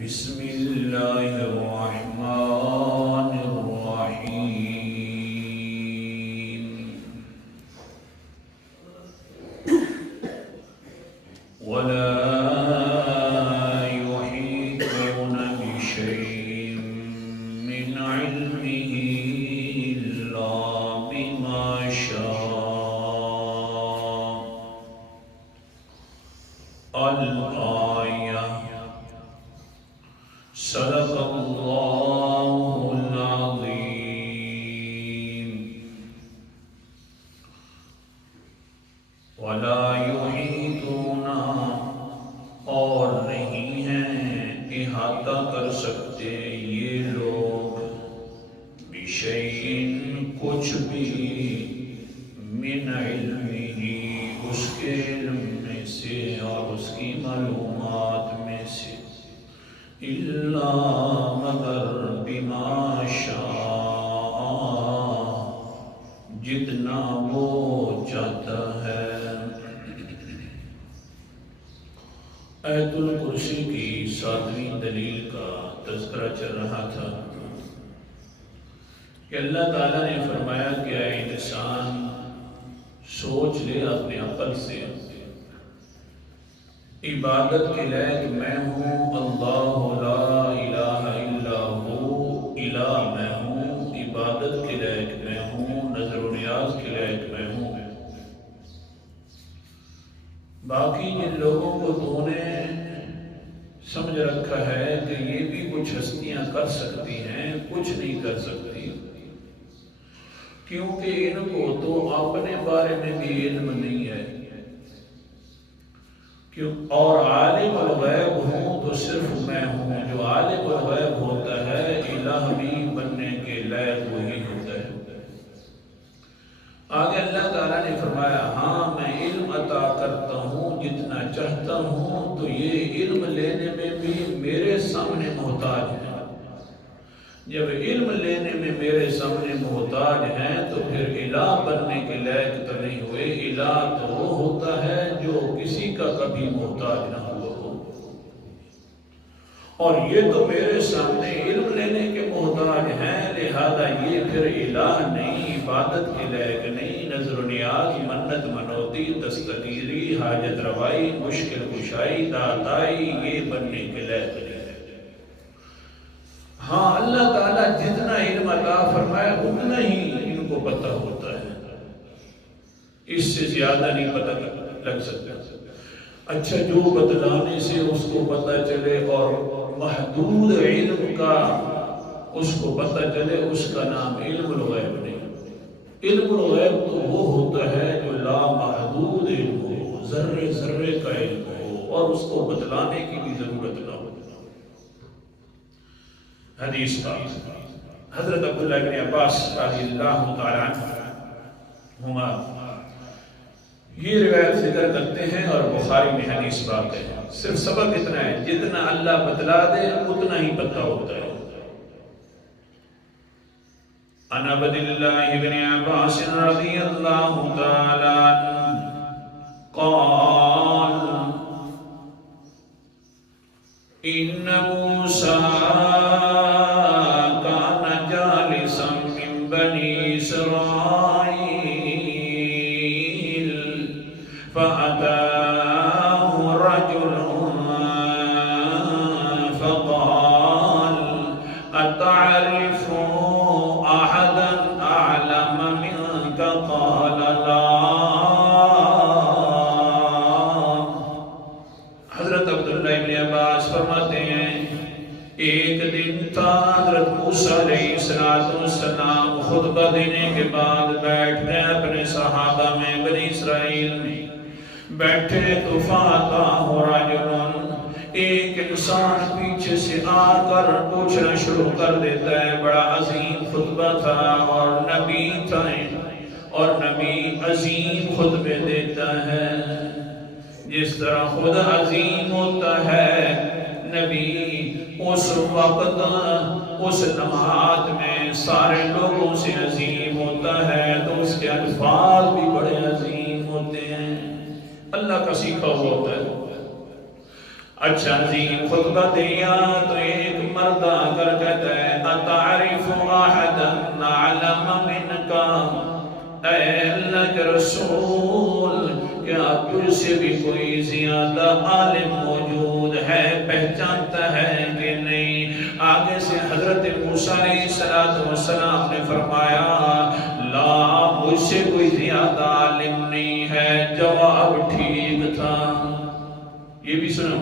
بسم اللہ الرحمن الرحیم ولا يحيطون بشيء من علمه إلا بما شاء الآية صدق اللہ العظیم ولا يحيطون اور نہیں ہیں احاطہ کر سکتے یہ لوگ بشیء کچھ بھی من علمہ اس کے علم میں سے اور اس کی معلومات میں سے الا مگر بما شاء جتنا وہ چاہتا ہے۔ آیت الکرسی کی 7ویں دلیل کا تذکرہ چل رہا تھا کہ اللہ تعالیٰ نے فرمایا کہ اے انسان سوچ لے اپنے عقل سے، عبادت کے لائق میں ہوں اللہ لا الہ الا ہو، الہ میں ہوں، عبادت کے لائق میں ہوں، نظر و نیاز کے لائق میں ہوں۔ باقی جن لوگوں کو تو نے سمجھ رکھا ہے کہ یہ بھی کچھ ہستیاں کر سکتی ہیں، کچھ نہیں کر سکتی، کیونکہ ان کو تو اپنے بارے میں بھی علم نہیں ہے۔ اور عالم الغیب ہوں تو صرف میں ہوں، جو عالم الغیب ہوتا ہے الہ بھی بننے کے لائق وہی ہوتا ہے۔ آگے اللہ تعالیٰ نے فرمایا ہاں میں علم عطا کرتا ہوں جتنا چاہتا ہوں، تو یہ علم لینے میں بھی میرے سامنے محتاج ہے۔ جب علم لینے میں میرے سامنے محتاج ہیں تو پھر الہ بننے کے لائق تو نہیں ہوئے۔ الہ تو وہ ہوتا ہے جو کسی کا کبھی محتاج نہ ہوا ہو، اور یہ تو میرے سامنے علم لینے کے محتاج ہیں، لہذا یہ پھر الہ نہیں، عبادت کے لائق نہیں، نظر و نیاز، منت منوتی، دستگیری، حاجت روائی، مشکل کشائی، دعتائی، یہ بننے کے لائق نہیں۔ ہاں اللہ تعالیٰ جتنا علم عطا فرمائے اتنا ہی ان کو پتہ ہوتا ہے، اس سے زیادہ نہیں پتہ لگ سکتا۔ اچھا جو بتلانے سے اس کو پتہ چلے اور محدود علم کا اس کو پتہ چلے، اس کا نام علم الغیب نہیں۔ علم الغیب تو وہ ہوتا ہے جو لا محدود علم ہو، ذرے ذرے کا علم ہو، اور اس کو بتلانے کی بھی ضرورت نہ ہو۔ حدیث کا حضرت عبداللہ بن عباس رضی اللہ تعالیٰ عنہما یہ روایت ذکر کرتے ہیں، اور بخاری میں حدیث بات ہے۔ صرف سبق اتنا ہے جتنا اللہ بتلا دے اتنا ہی پتہ ہوتا ہے۔ عن عبداللہ بن عباس رضی اللہ تعالیٰ قال ان موسیٰ بني إسرائيل فأتاه رجل فقال أتعرف أحدا أعلم منك؟ قال لا۔ حضرت عبداللہ بن عباس فرماتے ہیں ایک دن تھا، حضرت موسیٰ علیہ السلام خطبہ دینے کے بعد بیٹھ گئے اپنے صحابہ میں، بنی اسرائیل میں بیٹھے تو فَأَتَاهُ رَجُلٌ، ایک انسان پیچھے سے آ کر پوچھنا شروع کر دیتا ہے۔ بڑا عظیم خطبہ تھا اور نبی تھا، اور نبی عظیم خطبے دیتا ہے، جس طرح خود عظیم ہوتا ہے نبی اس وقت اس لمحات میں سارے لوگوں سے عظیم ہوتا ہے، تو اس کے الفاظ بھی بڑے عظیم ہوتے ہیں، اللہ کا سیکھا ہوا ہوتا ہے۔ اچھا عظیم خطبہ دیا تو ایک مرد آ کر کہتا ہے اتعرف احدا اعلم منک، اے اللہ کے رسول کیا تجھ سے بھی کوئی زیادہ عالم موجود ہے، پہچانتا ہے کہ نہیں؟ آگے سے حضرت موسیٰ علیہ السلام نے فرمایا لا، مجھ سے کوئی زیادہ عالم نہیں ہے۔ جواب ٹھیک تھا، یہ بھی سنو،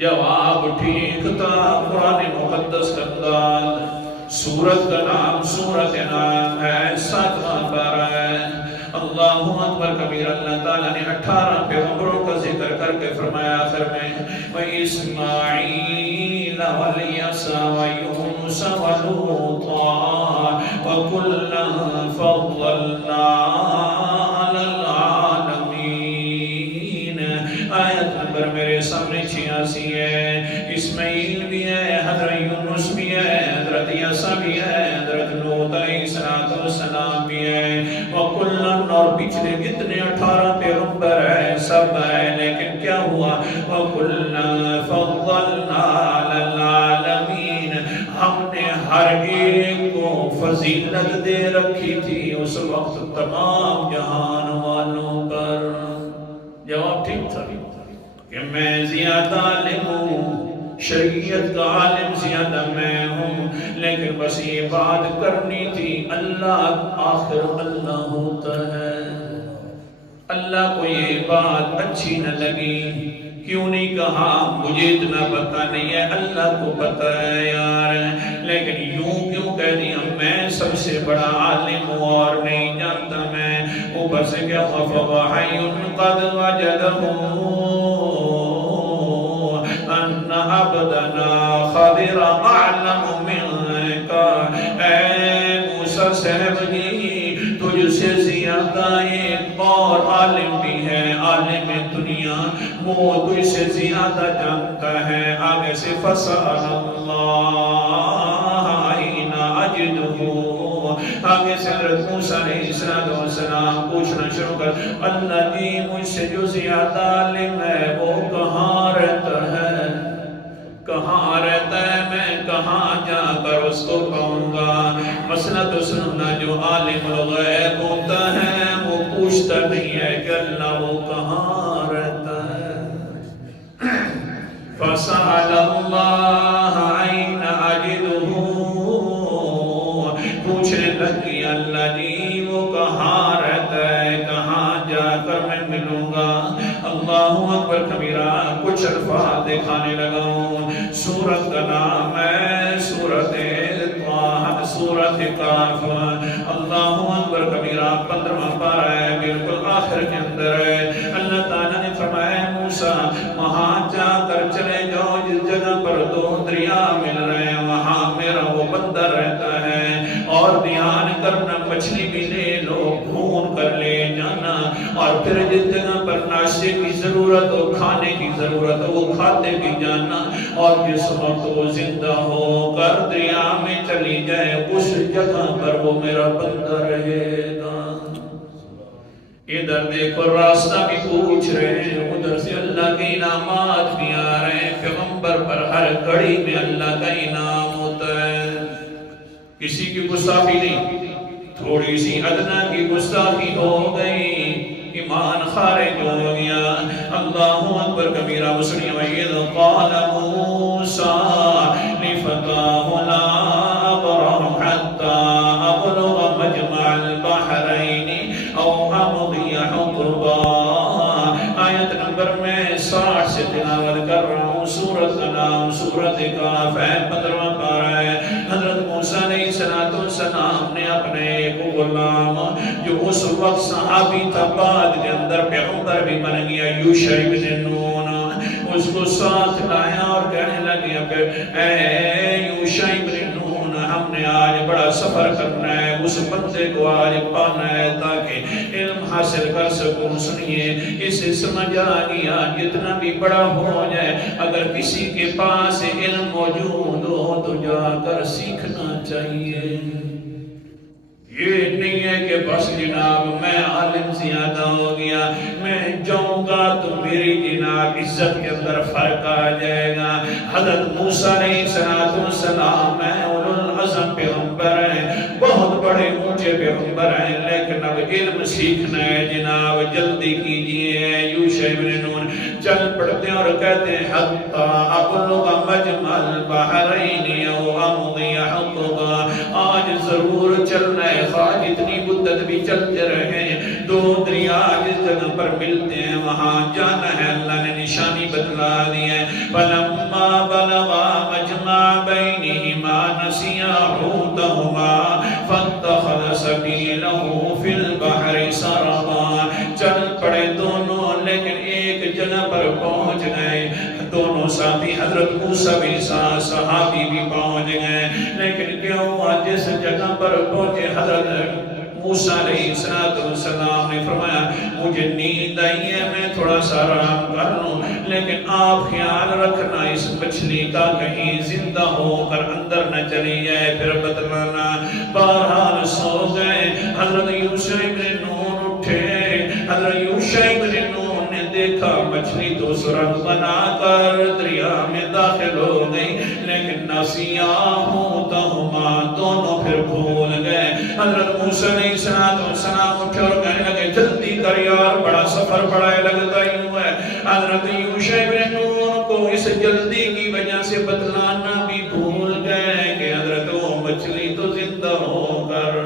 جواب ٹھیک تھا۔ قرآن مقدس کا انداز، سورت کا نام، سورت نام ہے 7واں پارہ ہے۔ اللہ اکبر کبیر۔ اللہ تعالیٰ نے 18 پیغمبروں کا ذکر کر کے فرمایا آخر میں وَإِسْمَاعِيلَ وَالْيَسَعَ وَيُونُسَ وَلُوطًا وَكُلًّا فَضَّلْنَا عَلَى الْعَالَمِينَ۔ آیت نمبر میرے سامنے 86 ہے۔ اسماعیل بھی ہے، حضرت یونس بھی ہے، حضرت یسع بھی ہے، حضرت لوط علیہ السلام بھی ہے، وَكُلًّا، اور پچھلے جتنے 18 پیغمبر ہیں سب ہیں، لیکن کیا ہوا؟ وَكُلًّا فَضَّلْنَا عَلَى الْعَالَمِينَ، ہم نے ہر ایک کو فضیلت دے رکھی تھی اس وقت تمام جہان والوں پر۔ جواب ٹھیک تھا کہ میں زیادہ عالم ہوں، شریعت کا عالم زیادہ میں ہوں، لیکن بس یہ بات کرنی تھی، اللہ آخر اللہ ہوتا ہے۔ اللہ کو یہ بات اچھی نہ لگی، کیوں نہیں کہا مجھے اتنا پتہ نہیں ہے، اللہ کو پتہ ہے یار، لیکن یوں کیوں کہہ دیا میں سب سے بڑا عالم ہوں اور نہیں جانتا میں؟ اوپر سے کیا ہوا فَوَحَيٌ قَدْ وَجَدَهُ أَنَّ عَبْدَنَا خَضِرَ أَعْلَمُ مِنْكَ، اے موسیٰ صاحب جی تجھ سے زیادہ ایک اور عالم بھی ہے، عالم دنیا، وہ تجھ سے زیادہ جانتا ہے۔ آگے سے فَسَأَلَ اللَّهَ أَيْنَ أَجِدُهُ، آگے سے حضرت موسیٰ علیہ السلام پوچھنا شروع کر اللہ جی مجھ سے جو زیادہ عالم ہے وہ کہاں رہتا ہے، کہاں رہتا ہے، میں کہاں جا کر اس کو پاؤں گا؟ مسئلہ تو سننا، جو عالم الغیب ہوتا ہے وہ پوچھتا نہیں ہے کہ اللہ وہ کہاں رہتا ہے۔ فَسَأَلَ اللَّهَ أَيْنَ أَجِدُهُ، پوچھنے لگی اللہ جی وہ کہاں رہتا ہے، کہاں جا کر میں ملوں گا؟ اللہ اکبر کبیرہ۔ کچھ الفاظ دکھانے لگا ہوں۔ سورت کا نام ہے سورت طٰہٰ، سورت کاف۔ اللہ اکبر کبیرہ۔ 15واں پارہ ہے، بالکل آخر کے اندر ہے۔ اللہ تعالیٰ نے فرمایا موسیٰ وہاں جا کر چلے جاؤ جس جگہ پر 2 دریا مل رہے ہیں، وہاں میرا وہ بندہ رہتا ہے، اور دھیان کرنا مچھلی بھی لے لو، بھون کر لے جانا، اور پھر جس جگہ پر ناشتے کی ضرورت ہو، کھانے کی ضرورت ہو، وہ کھاتے بھی جانا، اور جس وقت وہ زندہ ہو کر دریا میں چلی جائے اس جگہ پر وہ میرا بندہ رہے گا۔ ادھر دیکھو راستہ بھی پوچھ رہے ہیں، ادھر سے اللہ کے انعامات بھی آ رہے ہیں، پیغمبر پر ہر گھڑی میں اللہ کا انعام ہوتا ہے۔ کسی کی گستاخی نہیں، تھوڑی سی ادنا کی گستاخی ہو گئی، ایمان خارج ہو گیا۔ اللہ اکبر کبیرہ۔ مسلم وَإِذْ قَالَ مُوسَىٰ لِفَتَاهُ لَا أَبْرَحُ حَتَّىٰ أَبْلُغَ مَجْمَعَ الْبَحْرَيْنِ أَوْ أَمْضِيَ حُقُبًا۔ آیت نمبر میں 60 سے تلاوت کر رہا ہوں۔ سورت کا نام سورت کاف ہے، 15واں پارہ ہے۔ حضرت موسیٰ علیہ السلام نے اپنے ایک غلام جو اس وقت صحابی تھا، بعد کے اندر پیغمبر بھی بن گیا، یوشع بن نون، اس کو ساتھ لایا اور کہنے لگے کہ اے یوشع بن نون، ہم نے آج بڑا سفر کرنا ہے، اس بندے کو آج پانا ہے تاکہ علم حاصل کر سکوں۔ سنیے، اسے سمجھ آ گیا جتنا بھی بڑا ہو جائے اگر کسی کے پاس علم موجود ہو تو جا کر سیکھنا چاہیے۔ یہ نہیں ہے کہ بس جناب میں عالم زیادہ ہو گیا، میں جاؤں گا تو میری جناب جناب عزت کے اندر فرق آ جائے گا. حضرت موسیٰ علیہ السلام میں اولو العزم پیغمبر ہیں, بہت بڑے اونچے پیغمبر ہیں, لیکن اب علم سیکھنا ہے جناب, جلدی کیجئے. یوشع ابن نون چل پڑتے اور کہتے ہیں حتی ابلغ مجمع البحرین او امضی حقبا, آج ضرور چلنا ہے, خواہ جتنی مدت بھی چلتے رہیں, دو دریا جس جگہ پر ملتے ہیں وہاں جانا ہے. اللہ نے نشانی بتلا دی ہے. فلما بلغا مجمع بینہما نسیا حوتہما فاتخذ سبیلہ فی البحر سربا. چل پڑے دونوں لیکن ایک جگہ پر پہنچ گئے. دونوں ساتھی حضرت موسیٰ بھی صحابی بھی پہنچ گئے, لیکن کیا ہوا جس جگہ پر پہنچے حضرت موسیٰ علیہ السلام نے فرمایا مجھے نیند آئی ہے, میں تھوڑا سا آرام کر لوں, لیکن آپ خیال رکھنا اس مچھلی کا کہیں زندہ ہو کر اندر نہ چلی جائے, پھر بتلانا. بہرحال سو گئے. حضرت یوشع ابن نون اٹھے. حضرت یوشع ابن نون نے دیکھا مچھلی تو سرنگ بنا کر دریا میں داخل ہو گئی, لیکن نسیا حوتہما, دونوں پھر بھول گئے. حضرت موسیٰ علیہ السلام اٹھے اور کہنے لگے جلدی کر یار, بڑا سفر بڑا ہے, لگتا ہی ہوا ہے. حضرت یوشع ابن نون کو اس جلدی کی وجہ سے بتلانا بھی بھول گئے کہ حضرت وہ مچھلی تو زندہ ہو کر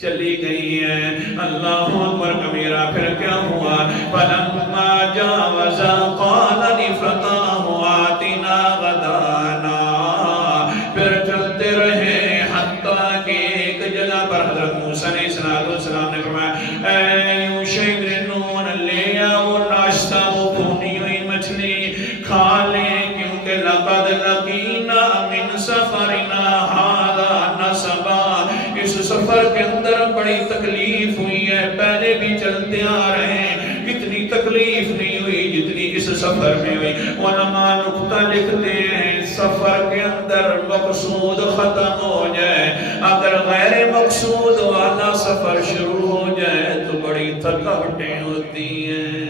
چلی گئی ہے. اللہ اکبر کبیرہ. پھر کیا ہوا؟ فلما جاوزا قال لفتاه آتنا غدانا. پھر چلتے رہے حتیٰ کہ ایک جگہ پر حضرت موسیٰ علیہ السلام نے فرمایا اے یوشع ابن نون لے آؤ ناشتہ, وہ بھونی ہوئی مچھلی کھا لیں, کیونکہ لقد لقینا من سفرنا ھذا نصبا. اس سفر کے اندر بڑی تکلیف ہوئی ہے, پہلے بھی چلتے آ رہے ہیں, اتنی تکلیف نہیں ہوئی جتنی اس سفر میں ہوئی. علماء نقطہ لکھتے ہیں سفر کے اندر مقصود ختم ہو جائے, اگر غیر مقصود والا سفر شروع ہو جائے تو بڑی تھکاوٹیں ہوتی ہیں.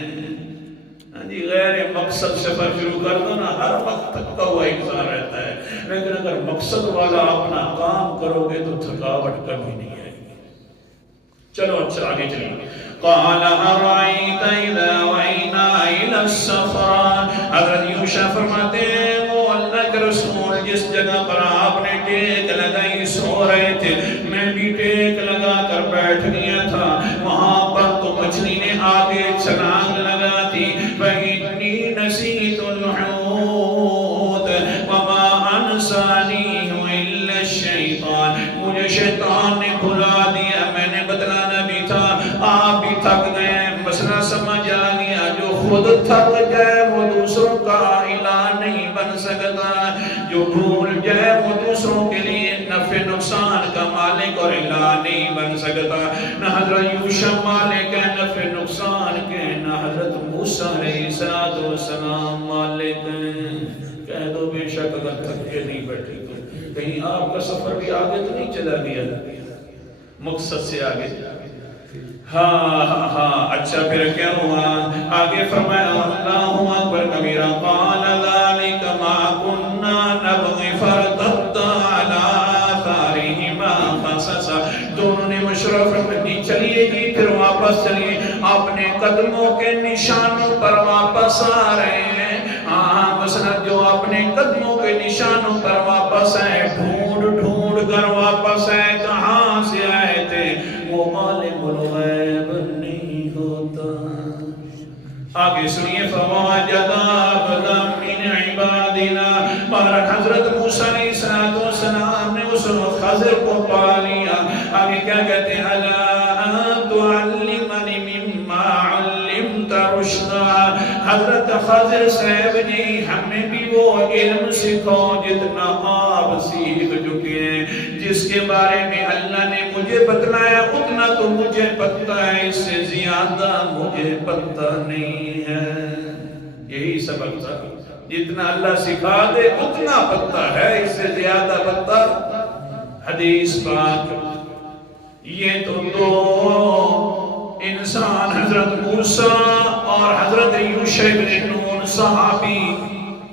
غیر مقصد سفر شروع کر دو نا, ہر وقت تھکا ہوا انسان رہتا ہے, لیکن اگر مقصد والا اپنا کام کرو گے تو تھکاوٹ کبھی نہیں آئے گی. چلو اچھا آگے چلیے. قال ارائیت اذا وینا الى السفر. حضرت یوشع فرماتے ہیں وہ اللہ کے رسول جس جگہ پر آپ نے ٹیک لگائی سو رہے تھے, میں بھی ٹیک لگا کر بیٹھ گیا تھا, وہاں پر تو مچھلی نے آگے چھلانگ لگا تھی. فإنی نسیت الحوت وما انسانیہ الا الشیطان. مجھے شیطان نے بھلا دیا, میں نے بتلانا بھی تھا, آپ بھی تھک گئے. مسئلہ سمجھ آ گیا, جو خود تھک جائے وہ دوسروں کا الہ نہیں بن سکتا, جو بھول جائے وہ دوسروں کے لیے نفع نقصان کا مالک اور الہ نہیں بن سکتا. نہ حضرت یوشع مالک ہے نفع نقصان کے, نہ حضرت موسیٰ علیہ السلام مالک ہیں. کہہ دو بے شک اگر تھک کے نہیں بیٹھے تو کہیں آپ کا سفر بھی آگے تو نہیں چلا گیا, مقصد سے آگے. ہاں اچھا پھر کیا ہوا؟ آگے فرمایا اللہ اکبر کبیرہ. قال ذلك ما كنا نبغي فارتد على آثارهما قصصا. دونوں نے مشورہ فرمایا چلیے جی پھر واپس چلیے, اپنے قدموں کے نشانوں پر واپس آ رہے ہیں. مثلا جو اپنے قدموں کے نشانوں پر واپس آئے, ڈھونڈ کر واپس آئے, کہاں سے آئے تھے؟ وہ عالم الغیب نہیں ہوتا. آگے سنیے. فوجد عبدا من عبادنا. مہاراج حضرت موسیٰ علیہ السلام نے اس خضر کو پا لیا. آگے کیا کہتے ہیں؟ الا ان تعلمنی مما علمت رشدا. حضرت خضر صاحب جی ہمیں بھی وہ علم سکھاؤ جتنا آپ سیکھ چکے ہیں, جس کے بارے میں اللہ نے مجھے بتلایا اتنا تو مجھے پتہ ہے, اس سے زیادہ مجھے پتہ نہیں ہے. یہی سبق تھا, جتنا اللہ سکھا دے اتنا پتہ ہے, اس سے زیادہ پتہ. حدیث پاک یہ تو دو انسان حضرت موسیٰ اور حضرت یوشع یوشع بن نون صحابی،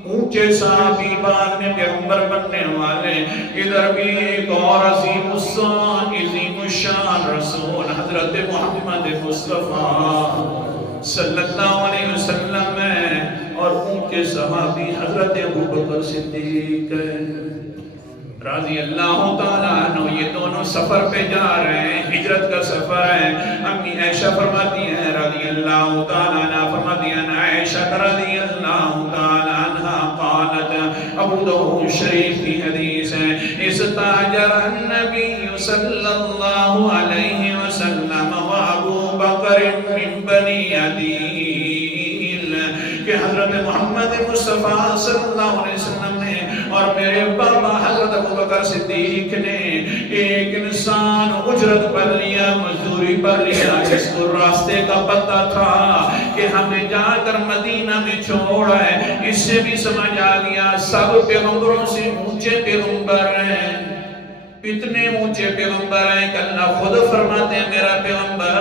اونچے صحابی بعد میں پیغمبر بننے والے، ادھر بھی ایک اور عظیم الشان عظیم الشان رسول حضرت محمد مصطفیٰ صلی اللہ علیہ وسلم ہے، اور اونچے صحابی حضرت ابوبکر صدیق رضی اللہ تعالیٰ عنہ۔ یہ دونوں سفر پہ جا رہے ہیں، ہجرت کا سفر ہے۔ امی عائشہ فرماتی ہیں رضی اللہ تعالیٰ عنہ، فرماتی ہیں عائشہ رضی اللہ تعالیٰ عنہ قالت، ابو داؤد شریف کی حدیث ہے، استاجر النبی صلی اللہ علیہ وسلم و ابو بکر من بنی عدیل، کہ حضرت محمد مصطفیٰ صلی اللہ علیہ وسلم نے اور میرے بابا حضرت ابوبکر صدیق نے ایک انسان اجرت پر لیا، مزدوری پر لیا، جس کو راستے کا پتہ تھا کہ ہمیں جا کر مدینہ میں چھوڑا ہے۔ اس سے بھی سمجھ آ گیا سب پیغمبروں سے اونچے پیغمبر ہیں، اتنے اونچے پیغمبر ہیں کہ اللہ خود فرماتے ہیں میرا پیغمبر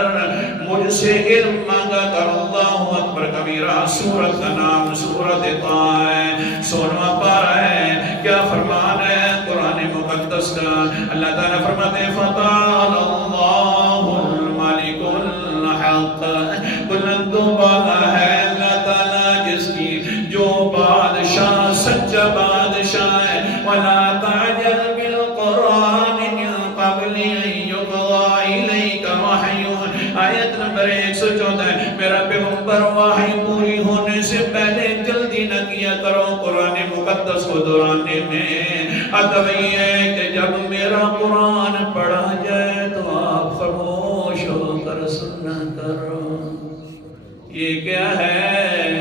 مجھ سے علم مانگا کر۔ اللہ اکبر کبیرہ۔ سورت کا نام سورت طٰ ہے، 16واں پارہ ہے۔ کیا فرمان ہے قرآن مقدس کا؟ اللہ تعالیٰ فرماتے ہیں فَتَعَالَى اللَّهُ الْمَلِكُ الْحَقُّ، بلند و بالا ہے اللہ تعالیٰ جس کی جو بادشاہ سچا بادشاہ ہے۔ وَلَا تَعْجَلْ بِالْقُرْآنِ مِن قَبْلِ أَن يُقْضَىٰ إِلَيْكَ وَحْيُهُ، آیت نمبر 114۔ میرا پیغمبر وحی پوری ہونے سے پہلے جلدی نہ کیا کرو قرآن مقدس کو دہرانے میں۔ ادب یہ ہے کہ جب میرا قرآن پڑھا جائے تو آپ خاموش ہو کر سننا کرو۔ یہ کیا ہے؟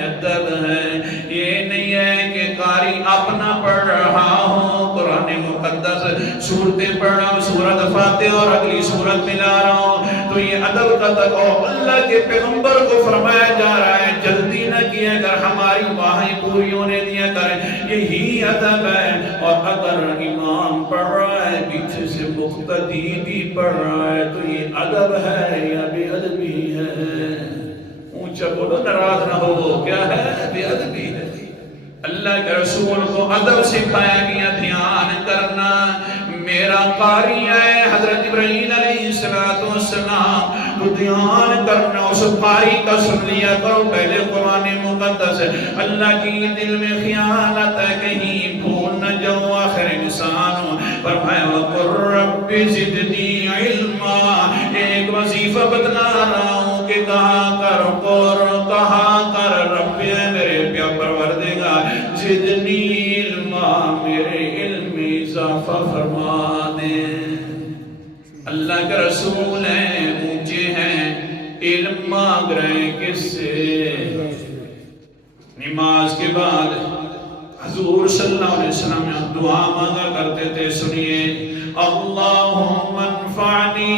ادب ہے۔ یہ نہیں ہے کہ قاری اپنا پڑھ رہا ہوں قرآن مقدس سورتیں پڑھ رہا ہوں، سورت فاتحہ اور اگلی سورت ملا رہا ہوں، تو یہ ادب کا تقاضا اللہ کے پیغمبر کو فرمایا جا رہا ہے جلدی نہ کیا کر، ہماری وحی پوری ہونے دیا کر، یہی ادب ہے۔ اور اگر امام پڑھ رہا ہے پیچھے سے مقتدی بھی پڑھ رہا ہے تو یہ ادب ہے یا بے ادبی ہے؟ اونچا بولو، ناراض نہ ہو، کیا ہے؟ بے ادبی ہے۔ اللہ کے رسول کو ادب سکھایا گیا، دھیان کرنا۔ میرا قاری ہے حضرت جبرائیل علیہ السلام، تو دھیان کرنا، اس قاری کا سن لیا کرو پہلے قرآن مقدس۔ اللہ کی دل میں خیانت ہے کہیں بھول نہ جاؤ، آخر انسان ہوں۔ فرمایا وَقُلْ رَبِّ زِدْنِي عِلْمًا، ایک وظیفہ بتلا رہا ہوں کہ کہا کر کہا کر رب میرے پیا پروردگار زدنی علما، میرے علم میں اضافہ فرما دے۔ اللہ کے رسول ہیں، اونچے ہیں، علم مانگ رہے ہیں کس سے؟ نماز کے بعد حضور صلی اللہ علیہ وسلم دعا مانگا کرتے تھے، سنیے، اللہم انفعنی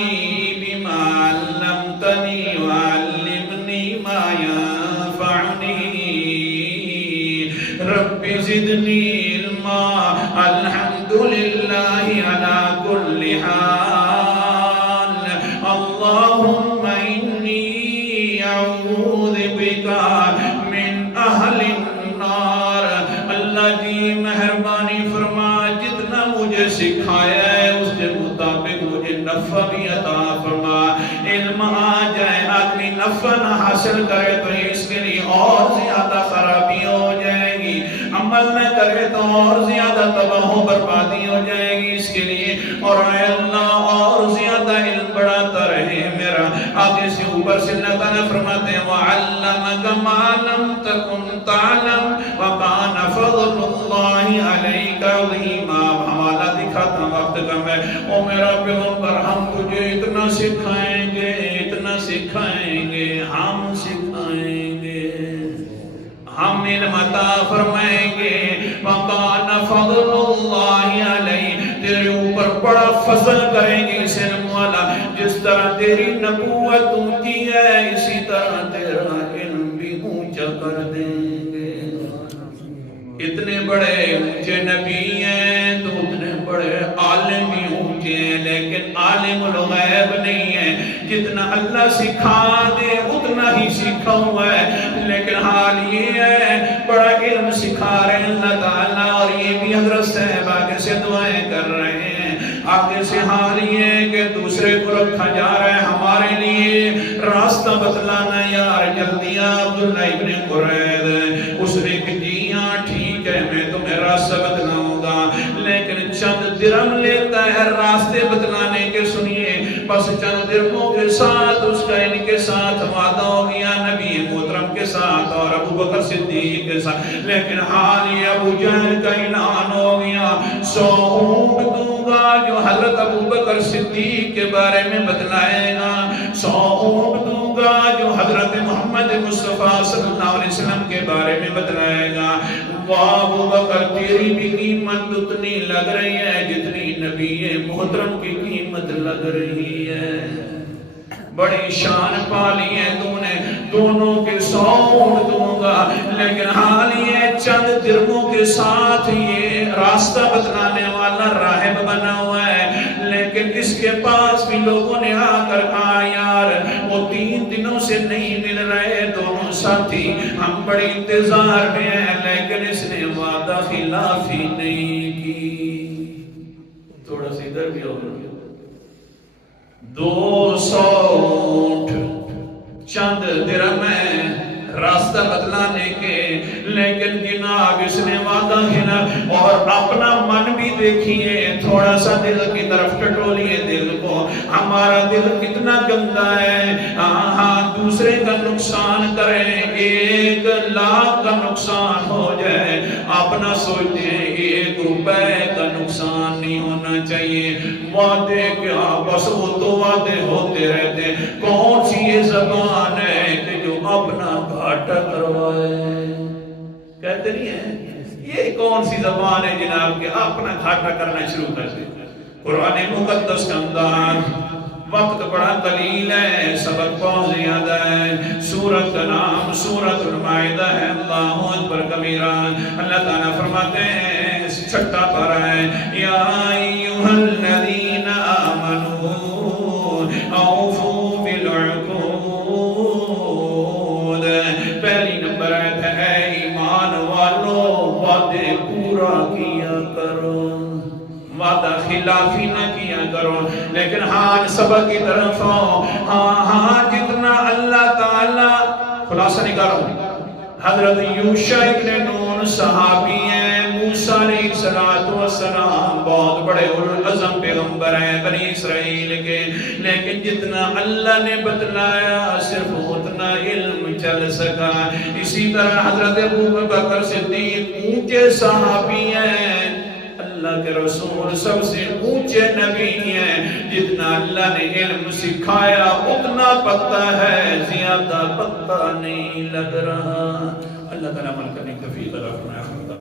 بما علمتنی وعلمنی ما ینفعنی رب زدنی علما، الحمدللہ علی کل حال، اللہم انی اعوذ بکا من اہل النار۔ اللہ جی مہربانی فرما، جتنا مجھے سکھایا ہے اس کے مطابق مجھے نفع بھی عطا فرما۔ علم آ جائے آدمی نفع نہ حاصل کرے تو اس کے لیے اور زیادہ خرابی ہو جائے گی، عمل نہ کرے تو اور زیادہ تباہ و بربادی ہو جائے گی اس کے لیے۔ اور اے اللہ اور زیادہ علم بڑھاتا رہے میرا۔ آگے سے اوپر سے اللہ تعالیٰ فرماتے ہیں وَعَلَّمَكَ مَا لَمْ تَكُنْ تَعْلَمْ وَكَانَ فَضْلُ اللَّهِ عَلَيْكَ عَظِيمًا۔ حوالہ دکھاتا وقت کم ہے۔ او میرا پیغمبر، ہم تجھے اتنا سکھائیں گے، اتنا سکھائیں گے، ہم سکھائیں گے، ہم علم عطا فرمائیں گے۔ وَكَانَ فَضْلُ اللَّهِ عَلَيْكَ، تیرے اوپر بڑا فضل کریں گے اس علم والا۔ جس طرح تیری نبوت اونچی ہے اسی طرح تیرا علم بھی اونچا کر دیں گے۔ اتنے بڑے اونچے نبی ہیں تو اتنے بڑے عالم بھی اونچے ہیں، لیکن عالم الغیب نہیں ہے۔ جتنا اللہ سکھا دے اتنا ہی سیکھا ہوا ہے، لیکن حال یہ ہے بڑا علم سکھا رہے ہیں اللہ تعالیٰ، اور یہ بھی حضرت صاحب آگے سے دعائیں کر رہے ہیں، آگے سے حال یہ ہے کہ دوسرے کو رکھا جا رہا ہے، ہمارے لیے راستہ بتلانا یار جلدی عبداللہ ابن قرید، اس نے کہ جی ہاں ٹھیک ہے میں تمہیں راستہ بتلاؤں گا، لیکن چند درہم لیتا ہے راستے بتلانے کے، سنیے بس چند درہموں کے ساتھ اس کا ان کے ساتھ وعدہ ہو گیا نبی محترم کے ساتھ اور ابو بکر صدیق کے ساتھ، لیکن حال یہ ابو جہل کا اعلان ہو گیا 100 اونٹ دوں گا جو حضرت ابو بکر صدیق کے بارے میں بتلائے گا، 100 اونٹ دوں گا جو حضرت محمد مصطفیٰ صلی اللہ علیہ وسلم کے بارے میں بتلائے گا۔ واہ ابو بکر تیری بھی قیمت اتنی لگ رہی ہے جتنی نبی محترم کی قیمت لگ رہی ہے، بڑی شان پالی ہے تم نے، دونوں کے 100 اونٹ دوں گا، لیکن حال یہ چند درہموں کے ساتھ یہ راستہ بتلانے والا راہب بنا ہوا ہے، لیکن اس کے پاس بھی لوگوں نے آ کر کہا یار وہ 3 دنوں سے نہیں مل رہے دونوں ساتھی، ہم بڑے انتظار میں ہیں، لیکن اس نے وعدہ خلافی نہیں کی۔ تھوڑا سا ادھر بھی ہوگا 200 اونٹ چند درہم ہے راستہ بتلانے کے، لیکن جناب اس نے وعدہ خلاف، اور اپنا من بھی دیکھیے، تھوڑا سا دل کی طرف ٹٹولیے دل کو، ہمارا دل کتنا گندا ہے، ہاں دوسرے کا نقصان کریں، 1 لاکھ کا نقصان ہو جائے اپنا سوچتے ہیں 1 روپے کا نقصان نہیں ہونا چاہیے، وعدے کیا بس وہ تو وعدے ہوتے رہتے، کون سی یہ زبان ہے کہ جو اپنا گھاٹا کروائے، کہتے نہیں ہیں یہ کون سی زبان ہے جناب کہ اپنا گھاٹا کرنا شروع کر دے۔ قرآن مقدس کا انداز، وقت بڑا قلیل ہے، سبق بہت زیادہ ہے، سورت کا نام سورت المائدہ ہے، اللہ اکبر کبیرہ، اللہ تعالیٰ فرماتے ہیں 6 پارہ ہے، یا ایھا الذین آمنوا اوفوا بالعقود، پہلی نمبر ہے ایمان والو وعدے پورا کیا کرو، وعدہ خلافی نہ کیا کرو، لیکن حال سبق کی طرف ہو، ہاں جتنا اللہ تعالیٰ، خلاصہ نکالو، حضرت یوشع ابن نون صحابی ہیں، موسیٰ علیہ السلام بہت بڑے اولوالعزم پیغمبر ہیں بنی اسرائیل کے، لیکن جتنا اللہ نے بتلایا صرف اتنا علم چل سکا، اسی طرح حضرت ابو بکر صدیق اونچے صحابی ہیں، اللہ کے رسول سب سے اونچے نبی ہیں، جتنا اللہ نے علم سکھایا اتنا پتہ ہے، زیادہ پتہ نہیں لگ رہا۔ اللہ تعالیٰ عمل کرنے کی توفیق عطا فرمائے۔